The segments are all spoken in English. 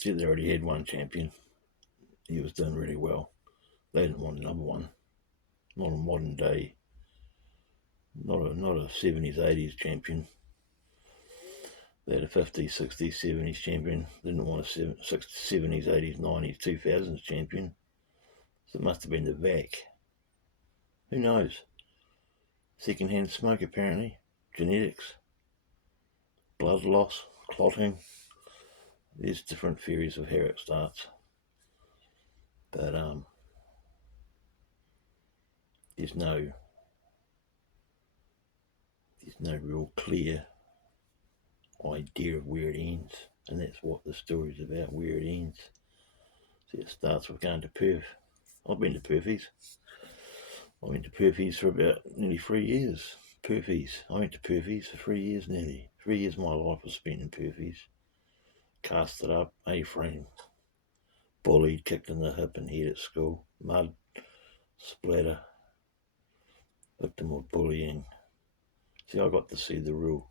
See, they already had one champion. He was doing really well. They didn't want another one. Not a modern day, not a 70s, 80s champion. They had a 50s, 60s, 70s champion. They didn't want a 60s, 70s, 80s, 90s, 2000s champion. So it must have been the VAC. Who knows? Second-hand smoke, apparently. Genetics. Blood loss. Clotting. There's different theories of how it starts. But there's no real clear idea of where it ends, and that's what the story's about, where it ends. See, it starts with going to Perth. I've been to Perthes. I went to Perthes for about nearly 3 years. I went to Perthes for 3 years nearly. 3 years of my life was spent in Perthes. Casted up, A-frame. Bullied, kicked in the hip and head at school. Mud, splatter. Victim of bullying. See, I got to see the real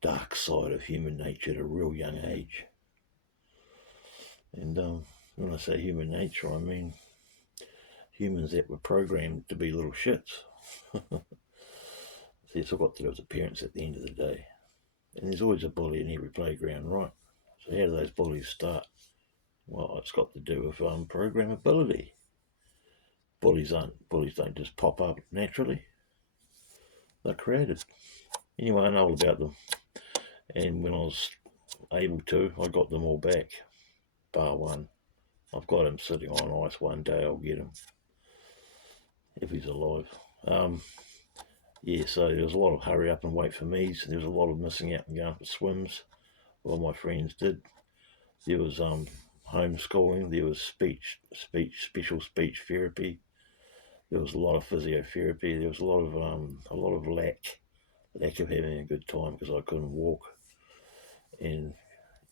dark side of human nature at a real young age. And when I say human nature, I mean humans that were programmed to be little shits. See, it's all got to do with the parents at the end of the day. And there's always a bully in every playground, right? So how do those bullies start? Well, it's got to do with programmability. Bullies don't just pop up naturally. They're created. Anyway, I know all about them. And when I was able to, I got them all back. Bar one. I've got him sitting on ice. One day I'll get him. If he's alive. Yeah, so there was a lot of hurry up and wait for me's. There was a lot of missing out and going for swims. Well, my friends did. There was homeschooling. There was special speech therapy. There was a lot of physiotherapy. There was a lot of lack of having a good time because I couldn't walk. And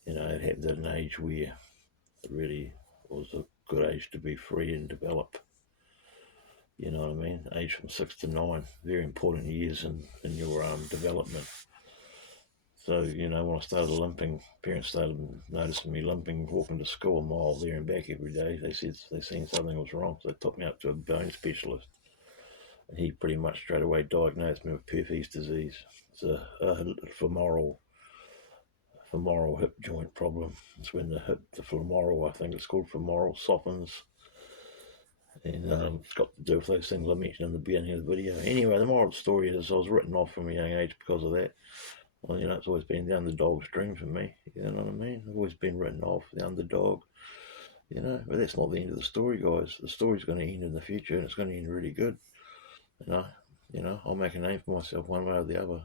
it happened at an age where it really was a good age to be free and develop. You know what I mean? Age from 6 to 9, very important years in your development. So, when I started limping, parents started noticing me limping, walking to school a mile there and back every day. They said they seen something was wrong, so they took me up to a bone specialist. And he pretty much straight away diagnosed me with Perthes disease. It's a femoral hip joint problem. It's when the femoral, I think it's called femoral, softens. And it's got to do with those things I mentioned in the beginning of the video. Anyway, the moral of the story is I was written off from a young age because of that. Well, it's always been the underdog's dream for me. You know what I mean? I've always been written off, the underdog. But that's not the end of the story, guys. The story's going to end in the future, and it's going to end really good. I'll make a name for myself one way or the other.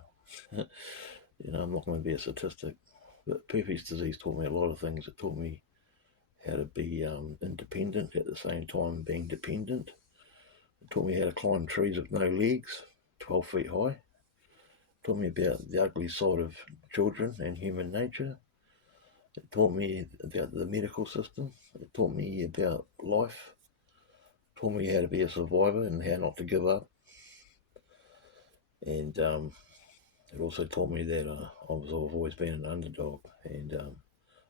I'm not going to be a statistic. But Perthes disease taught me a lot of things. It taught me how to be independent at the same time being dependent. It taught me how to climb trees with no legs, 12 feet high. It taught me about the ugly side of children and human nature. It taught me about the medical system. It taught me about life. It taught me how to be a survivor and how not to give up. And it also taught me that I've always been an underdog.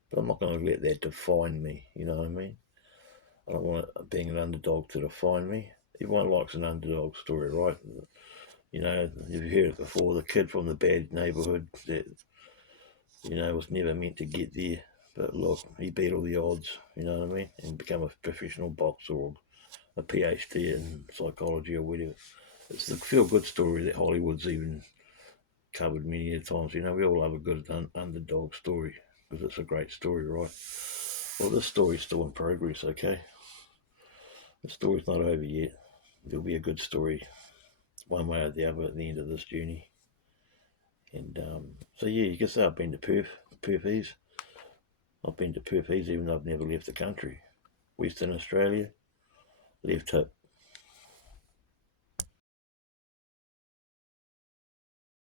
But I'm not going to let that define me, you know what I mean? I don't want being an underdog to define me. Everyone likes an underdog story, right? You've heard it before, the kid from the bad neighbourhood that, was never meant to get there. But look, he beat all the odds, you know what I mean? And become a professional boxer or a PhD in psychology or whatever. It's the feel-good story that Hollywood's even covered many times. We all love a good underdog story because it's a great story, right? Well, this story's still in progress, okay? The story's not over yet. There'll be a good story one way or the other at the end of this journey. And so, yeah, you can say I've been to Perthes. I've been to Perthes even though I've never left the country. Western Australia, left hip.